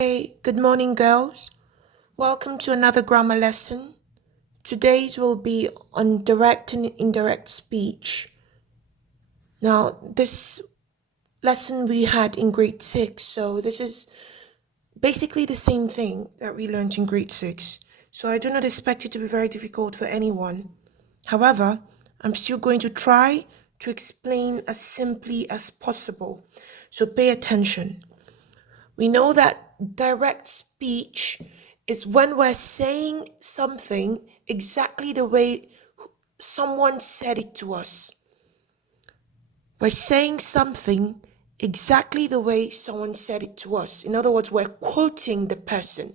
Hey, good morning, girls. Welcome to another grammar lesson. Today's will be on direct and indirect speech. Now, this lesson we had in grade 6, so this is basically the same thing that we learned in grade 6. So I do not expect it to be very difficult for anyone. However, I'm still going to try to explain as simply as possible. So pay attention. We know that direct speech is when we're saying something exactly the way someone said it to us. We're saying something exactly the way someone said it to us. In other words, we're quoting the person.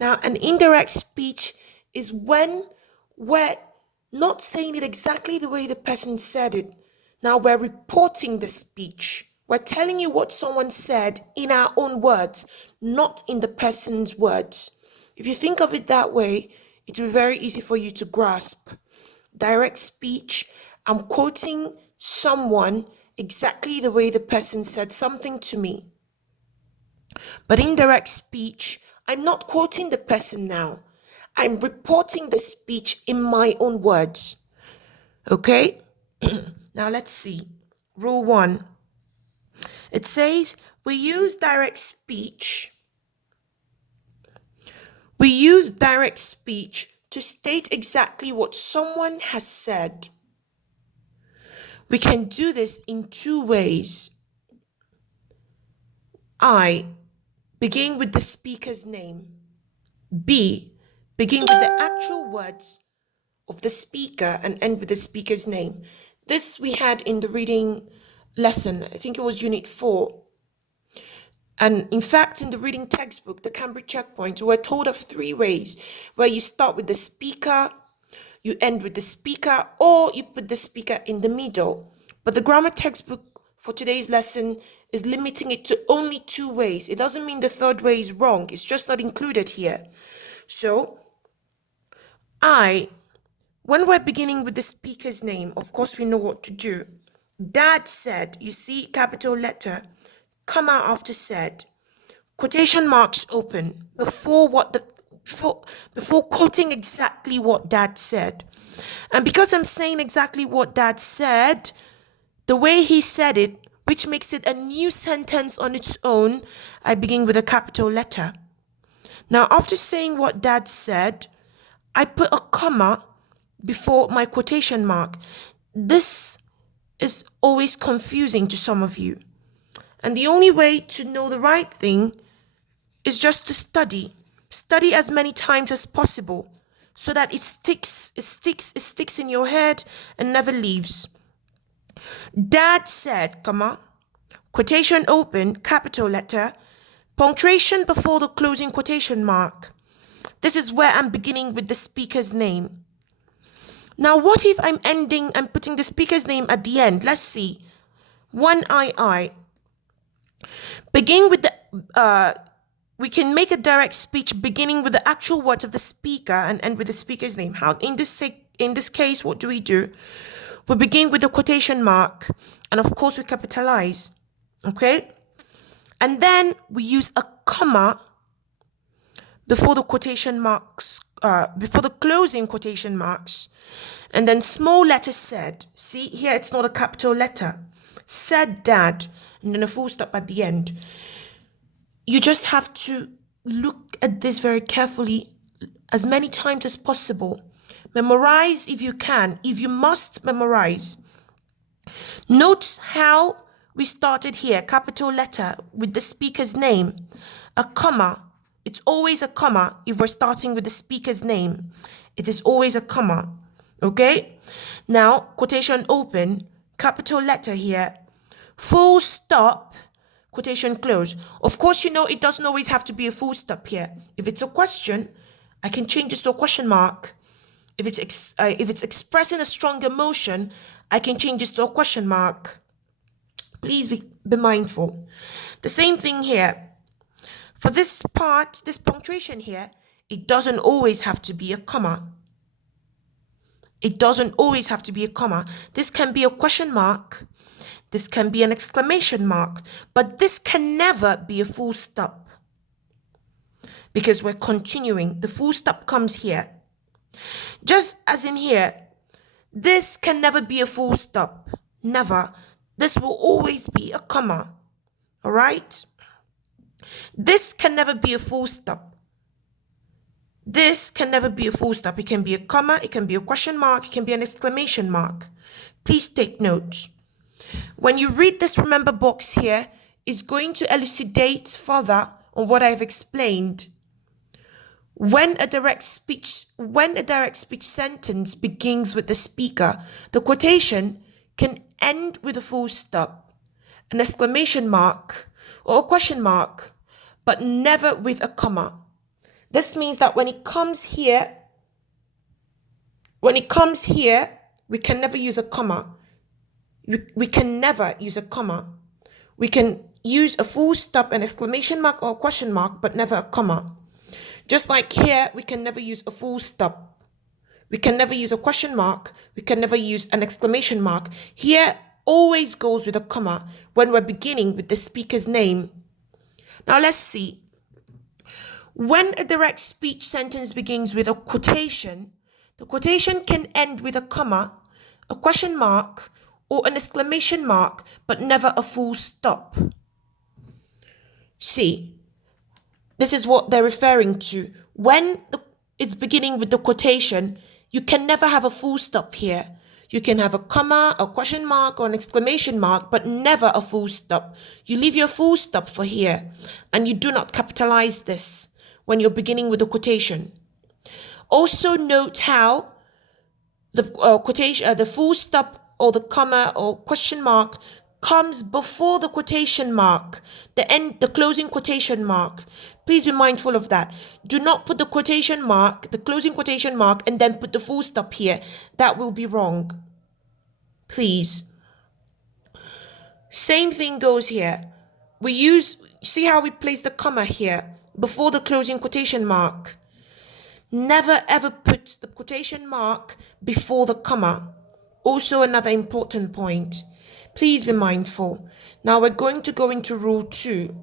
Now, an indirect speech is when we're not saying it exactly the way the person said it. Now we're reporting the speech. We're telling you what someone said in our own words, not in the person's words. If you think of it that way, it will be very easy for you to grasp. Direct speech, I'm quoting someone exactly the way the person said something to me. But indirect speech, I'm not quoting the person now. I'm reporting the speech in my own words. Okay? Now let's see. Rule 1. It says we use direct speech. We use direct speech to state exactly what someone has said. We can do this in two ways. I, begin with the speaker's name. B, begin with the actual words of the speaker and end with the speaker's name. This we had in the reading lesson. I think it was unit 4. And in fact, in the reading textbook, the Cambridge checkpoint, we're told of 3 ways where you start with the speaker, you end with the speaker, or you put the speaker in the middle. But the grammar textbook for today's lesson is limiting it to only 2 ways. It doesn't mean the third way is wrong. It's just not included here. So, when we're beginning with the speaker's name, of course, we know what to do. Dad said, you see, capital letter, comma after said, quotation marks open before quoting exactly what Dad said. And because I'm saying exactly what Dad said, the way he said it, which makes it a new sentence on its own, I begin with a capital letter. Now, after saying what Dad said, I put a comma before my quotation mark. This is always confusing to some of you. And the only way to know the right thing is just to study. Study as many times as possible so that it sticks in your head and never leaves. Dad said, comma, quotation open, capital letter, punctuation before the closing quotation mark. This is where I'm beginning with the speaker's name. Now, what if I'm putting the speaker's name at the end? Let's see. One I. Begin with we can make a direct speech beginning with the actual words of the speaker and end with the speaker's name. How in this case, what do? We begin with the quotation mark, and of course we capitalize. Okay? And then we use a comma before the quotation marks, before the closing quotation marks, and then small letter said. See, here it's not a capital letter. Said Dad, and then a full stop at the end. You just have to look at this very carefully as many times as possible. Memorize if you can. If you must, memorize. Note how we started here, capital letter with the speaker's name. A comma. It's always a comma if we're starting with the speaker's name. It is always a comma. Okay? Now, quotation open, capital letter here. Full stop, quotation close. Of course, you know it doesn't always have to be a full stop here. If it's a question, I can change this to a question mark. If it's expressing a strong emotion, I can change this to a question mark. Please be mindful. The same thing here. For this part, this punctuation here, it doesn't always have to be a comma. It doesn't always have to be a comma. This can be a question mark. This can be an exclamation mark. But this can never be a full stop. because we're continuing. The full stop comes here. Just as in here, this can never be a full stop. Never. This will always be a comma. All right? This can never be a full stop. This can never be a full stop. It can be a comma, it can be a question mark, it can be an exclamation mark. Please take note. When you read this remember box here, it's going to elucidate further on what I've explained. When a direct speech sentence begins with the speaker, the quotation can end with a full stop, an exclamation mark, or a question mark, but never with a comma. This means that when it comes here, we can never use a comma. We can never use a comma. We can use a full stop, an exclamation mark, or a question mark, but never a comma. Just like here, we can never use a full stop. We can never use a question mark. We can never use an exclamation mark. Here always goes with a comma when we're beginning with the speaker's name. Now let's see. When a direct speech sentence begins with a quotation, the quotation can end with a comma, a question mark, or an exclamation mark, but never a full stop. See, this is what they're referring to. When it's beginning with the quotation, you can never have a full stop here. You can have a comma, a question mark, or an exclamation mark, but never a full stop. You leave your full stop for here, and you do not capitalize this when you're beginning with a quotation. Also note how the quotation, the full stop or the comma or question mark comes before the quotation mark, the closing quotation mark. Please be mindful of that. Do not put the quotation mark, the closing quotation mark, and then put the full stop here. That will be wrong. Please. Same thing goes here. See how we place the comma here before the closing quotation mark. Never ever put the quotation mark before the comma. Also another important point. Please be mindful. Now we're going to go into rule 2.